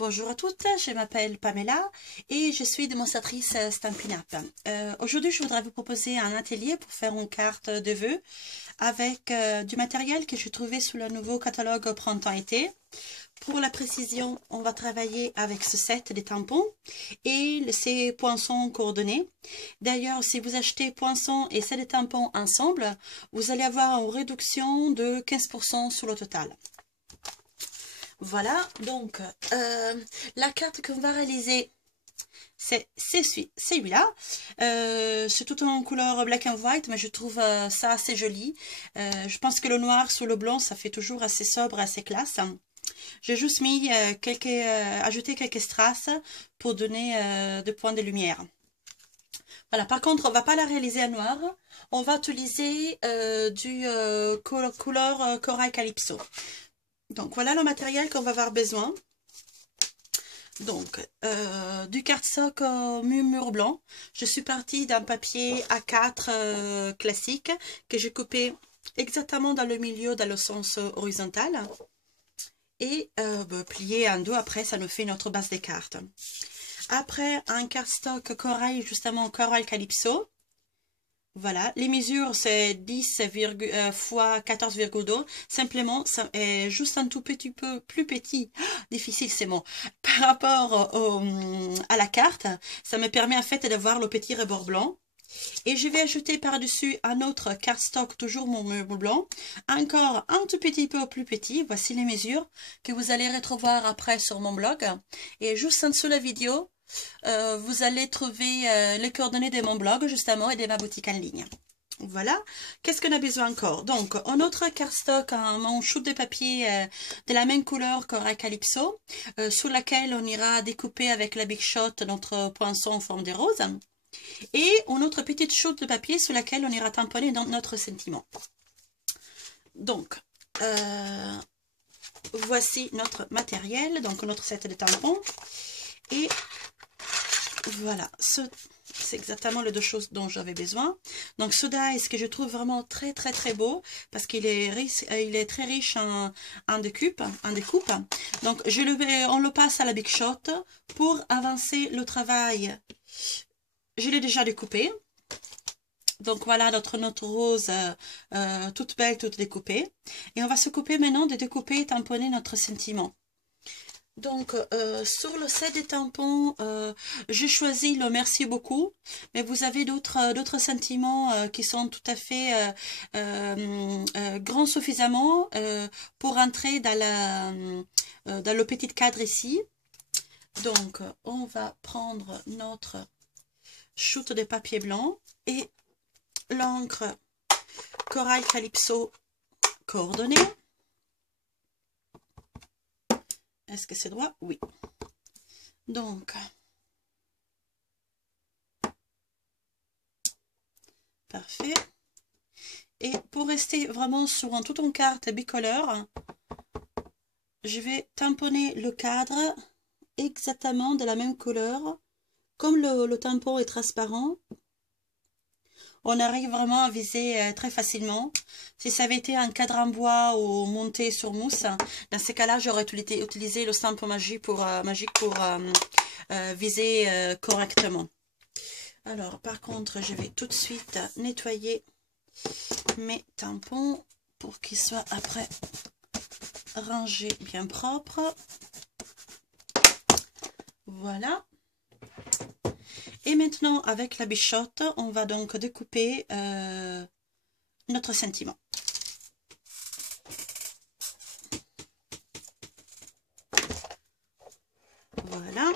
Bonjour à toutes, je m'appelle Pamela et je suis démonstratrice Stampin' Up. Aujourd'hui, je voudrais vous proposer un atelier pour faire une carte de vœux avec du matériel que j'ai trouvé sous le nouveau catalogue printemps-été. Pour la précision, on va travailler avec ce set de tampons et ces poinçons coordonnés. D'ailleurs, si vous achetez poinçons et set de tampons ensemble, vous allez avoir une réduction de 15% sur le total. Voilà, donc la carte qu'on va réaliser, c'est celui-là. C'est tout en couleur black and white, mais je trouve ça assez joli. Je pense que le noir sous le blanc, ça fait toujours assez sobre, assez classe. J'ai juste mis ajouté quelques strass pour donner des points de lumière. Voilà, par contre, on va pas la réaliser à noir. On va utiliser du couleur Corail Calypso. Donc, voilà le matériel qu'on va avoir besoin. Donc, du cardstock mur blanc. Je suis partie d'un papier A4 classique que j'ai coupé exactement dans le milieu, dans le sens horizontal. Et plié en deux, après, ça nous fait notre base des cartes. Après, un cardstock corail, justement, Corail Calypso. Voilà, les mesures c'est 10 fois 14,2. Simplement, ça est juste un tout petit peu plus petit, difficile c'est bon, par rapport à la carte. Ça me permet en fait d'avoir le petit rebord blanc. Et je vais ajouter par-dessus un autre cardstock, toujours mon meuble blanc, encore un tout petit peu plus petit. Voici les mesures que vous allez retrouver après sur mon blog. Et juste en dessous de la vidéo, vous allez trouver les coordonnées de mon blog justement et de ma boutique en ligne. Voilà, qu'est-ce qu'on a besoin encore? Donc, un autre cardstock, mon shoot de papier de la même couleur Corail Calypso, sur laquelle on ira découper avec la Big Shot notre poinçon en forme de rose. Et une autre petite shoot de papier sur laquelle on ira tamponner dans notre sentiment. Donc, voici notre matériel, donc notre set de tampons. Et voilà, c'est exactement les deux choses dont j'avais besoin. Donc ce die, ce que je trouve vraiment très beau, parce qu'il est riche, il est très riche en découpe. Donc on le passe à la Big Shot pour avancer le travail. Je l'ai déjà découpé. Donc voilà notre rose toute belle, toute découpée. Et on va s'occuper maintenant de découper et tamponner notre sentiment. Donc, sur le set des tampons, j'ai choisi le merci beaucoup, mais vous avez d'autres sentiments qui sont tout à fait grands suffisamment pour entrer dans le petit cadre ici. Donc, on va prendre notre shoot de papier blanc et l'encre Corail Calypso coordonnée. Est-ce que c'est droit? Oui. Donc, parfait. Et pour rester vraiment sur un tout en carte bicolore, je vais tamponner le cadre exactement de la même couleur. Comme le tampon est transparent, on arrive vraiment à viser très facilement. Si ça avait été un cadre en bois ou monté sur mousse, dans ces cas-là, j'aurais utilisé le stamp magique pour viser correctement. Alors, par contre, je vais tout de suite nettoyer mes tampons pour qu'ils soient après rangés bien propres. Voilà. Et maintenant, avec la bichotte, on va donc découper notre sentiment. Voilà.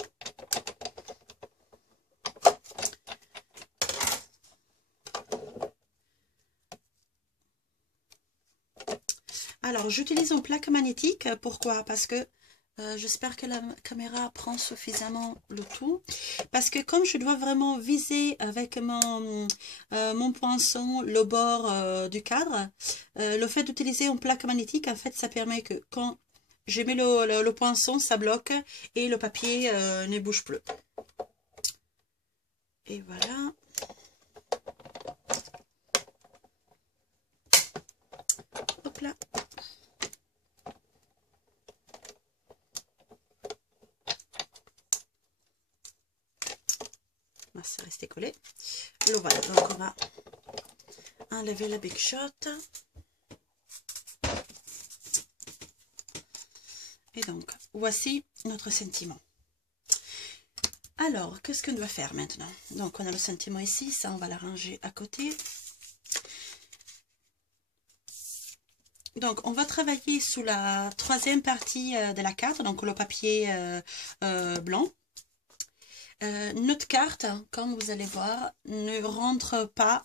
Alors, j'utilise une plaque magnétique. Pourquoi? Parce que j'espère que la caméra prend suffisamment le tout. Parce que comme je dois vraiment viser avec mon poinçon le bord du cadre, le fait d'utiliser une plaque magnétique, en fait, ça permet que quand je mets le poinçon, ça bloque et le papier ne bouge plus. Et voilà. Hop là. c'est resté collé. Le voilà, donc on va enlever la Big Shot. Et donc, voici notre sentiment. Alors, qu'est-ce qu'on doit faire maintenant? Donc, on a le sentiment ici, ça on va l'arranger à côté. Donc, on va travailler sous la troisième partie de la carte, donc le papier blanc. Notre carte, comme vous allez voir, ne rentre pas,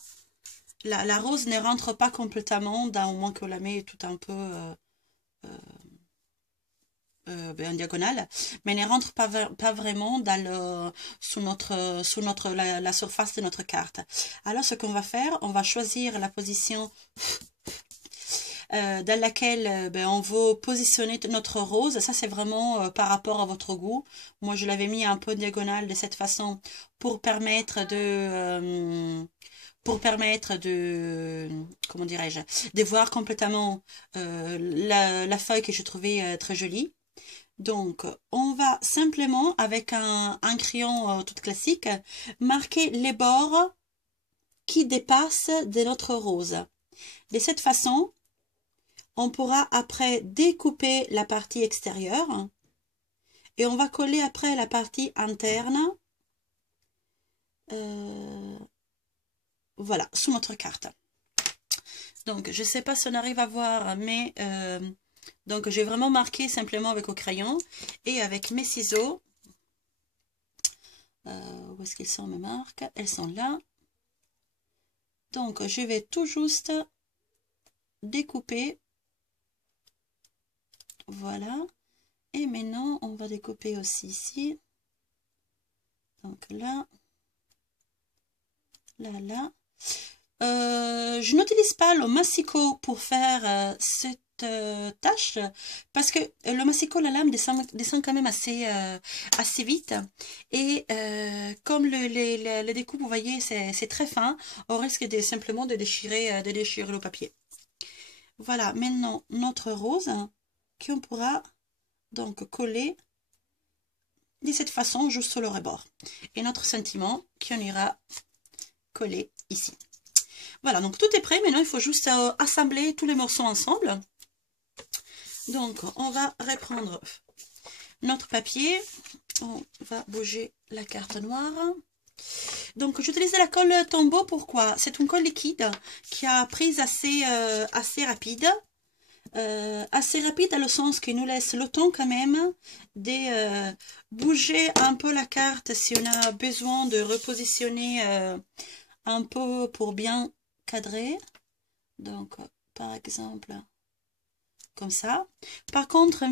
la rose ne rentre pas complètement, au moins qu'on la met tout un peu en diagonale, mais ne rentre pas vraiment dans la surface de notre carte. Alors, ce qu'on va faire, on va choisir la position dans laquelle on veut positionner notre rose. Ça, c'est vraiment par rapport à votre goût. Moi, je l'avais mis un peu diagonale de cette façon pour permettre de comment dirais-je, de voir complètement la feuille que je trouvais très jolie. Donc, on va simplement, avec un crayon tout classique, marquer les bords qui dépassent de notre rose. De cette façon, on pourra après découper la partie extérieure et on va coller après la partie interne, voilà, sous notre carte. Donc, je ne sais pas si on arrive à voir, mais donc j'ai vraiment marqué simplement avec au crayon et avec mes ciseaux. Où est-ce qu'ils sont mes marques? Elles sont là. Donc, je vais tout juste découper. Voilà. Et maintenant, on va découper aussi ici. Donc là. Là. Je n'utilise pas le massicot pour faire cette tâche parce que le massicot, la lame descend quand même assez vite et comme le découpe, vous voyez, c'est très fin, on risque simplement de déchirer le papier. Voilà, maintenant notre rose qu'on pourra donc coller de cette façon juste sur le rebord et notre sentiment qu'on ira coller ici. Voilà, donc tout est prêt. Maintenant, il faut juste assembler tous les morceaux ensemble. Donc, on va reprendre notre papier. On va bouger la carte noire. Donc, j'utilise la colle Tombow. Pourquoi? C'est une colle liquide qui a prise assez rapide. Assez rapide dans le sens qu'il nous laisse le temps quand même de bouger un peu la carte si on a besoin de repositionner un peu pour bien cadrer. Donc par exemple comme ça. Par contre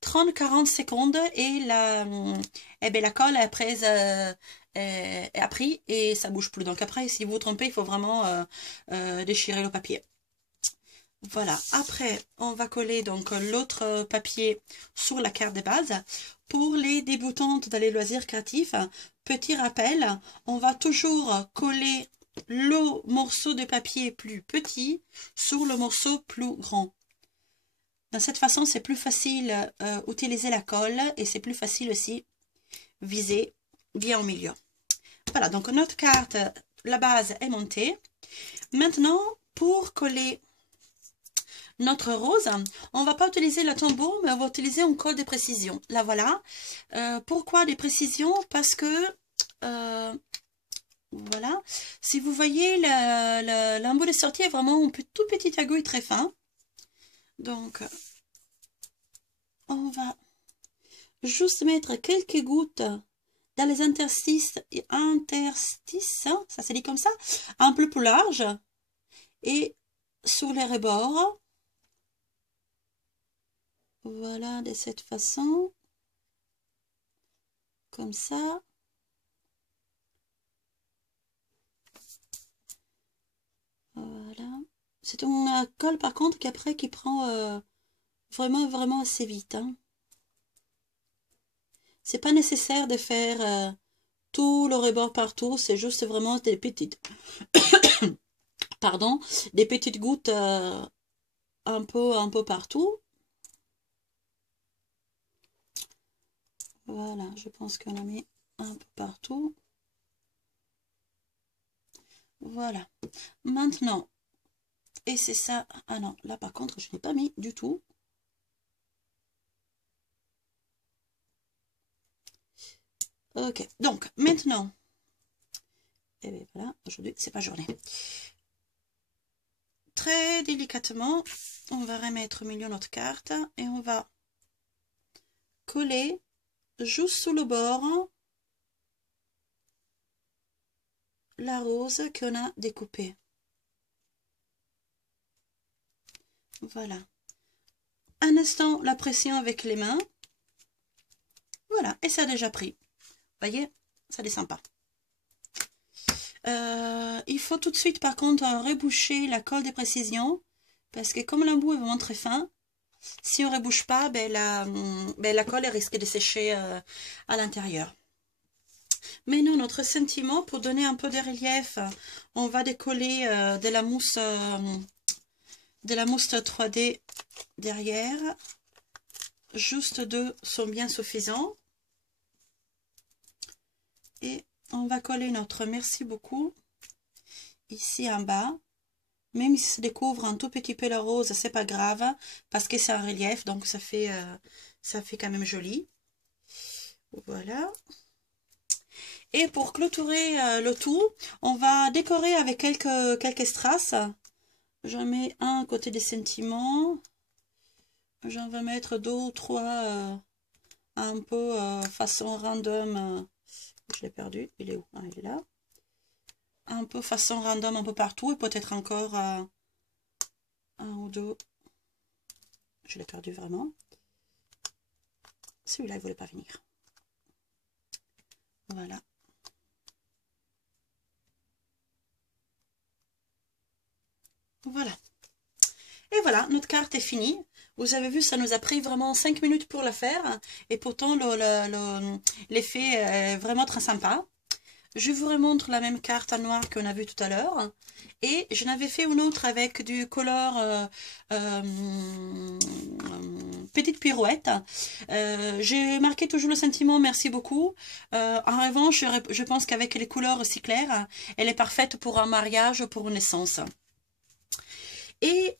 30-40 secondes et la colle est prise a pris et ça bouge plus. Donc après si vous vous trompez, il faut vraiment déchirer le papier. Voilà, après on va coller donc l'autre papier sur la carte de base. Pour les débutantes dans les loisirs créatifs, petit rappel, on va toujours coller le morceau de papier plus petit sur le morceau plus grand. De cette façon, c'est plus facile utiliser la colle et c'est plus facile aussi viser bien au milieu. Voilà, donc notre carte, la base est montée. Maintenant, pour coller notre rose, on va pas utiliser la Tombow, mais on va utiliser une colle de précision. La voilà. Pourquoi des précisions? Parce que voilà, si vous voyez l'embout de sortie est vraiment une toute petite aiguille très fin. Donc on va juste mettre quelques gouttes dans les interstices, ça se dit comme ça, un peu plus large, et sur les rebords. Voilà, de cette façon, comme ça. Voilà. C'est une colle par contre qui prend vraiment assez vite. Hein. C'est pas nécessaire de faire tout le rebord partout, c'est juste vraiment des petites, pardon, des petites gouttes un peu partout. Voilà, je pense qu'on a mis un peu partout. Voilà. Maintenant, et c'est ça. Ah non, là par contre, je n'ai pas mis du tout. Ok, donc maintenant, et bien voilà, aujourd'hui c'est pas journée. Très délicatement, on va remettre au milieu notre carte et on va coller juste sous le bord la rose qu'on a découpée. Voilà. Un instant la pression avec les mains. Voilà, et ça a déjà pris. Vous voyez, ça descend pas. Il faut tout de suite par contre reboucher la colle de précision parce que comme l'embout est vraiment très fin, si on ne rebouche pas, la colle risque de sécher à l'intérieur. Maintenant, notre sentiment, pour donner un peu de relief, on va décoller de la mousse 3D derrière. Juste deux sont bien suffisants. Et on va coller notre merci beaucoup ici en bas. Même si ça découvre un tout petit peu la rose, c'est pas grave parce que c'est un relief, donc ça fait quand même joli. Voilà. Et pour clôturer le tout, on va décorer avec quelques strass. J'en mets un à côté des sentiments. J'en vais mettre deux ou trois un peu façon random. Je l'ai perdu. Il est où? Ah, il est là. Un peu façon random un peu partout et peut-être encore un ou deux. Je l'ai perdu vraiment. Celui-là, il ne voulait pas venir. Voilà. Voilà. Et voilà, notre carte est finie. Vous avez vu, ça nous a pris vraiment 5 minutes pour la faire. Et pourtant, l'effet est vraiment très sympa. Je vous remontre la même carte en noir qu'on a vu tout à l'heure. Et je n'avais fait une autre avec du color petite pirouette. J'ai marqué toujours le sentiment, merci beaucoup. En revanche, je pense qu'avec les couleurs si claires, elle est parfaite pour un mariage, pour une naissance. Et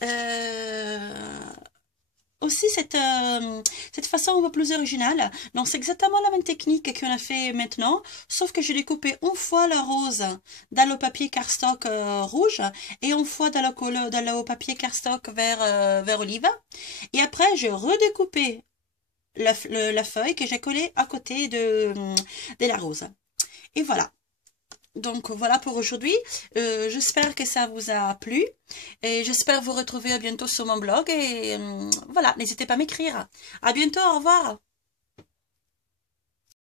aussi cette façon un peu plus originale. Donc c'est exactement la même technique qu'on a fait maintenant, sauf que j'ai découpé une fois la rose dans le papier cardstock rouge et une fois dans le papier cardstock vert olive. Et après j'ai redécoupé la feuille que j'ai collée à côté de la rose. Et voilà. Donc voilà pour aujourd'hui, j'espère que ça vous a plu et j'espère vous retrouver à bientôt sur mon blog et voilà, n'hésitez pas à m'écrire. À bientôt, au revoir.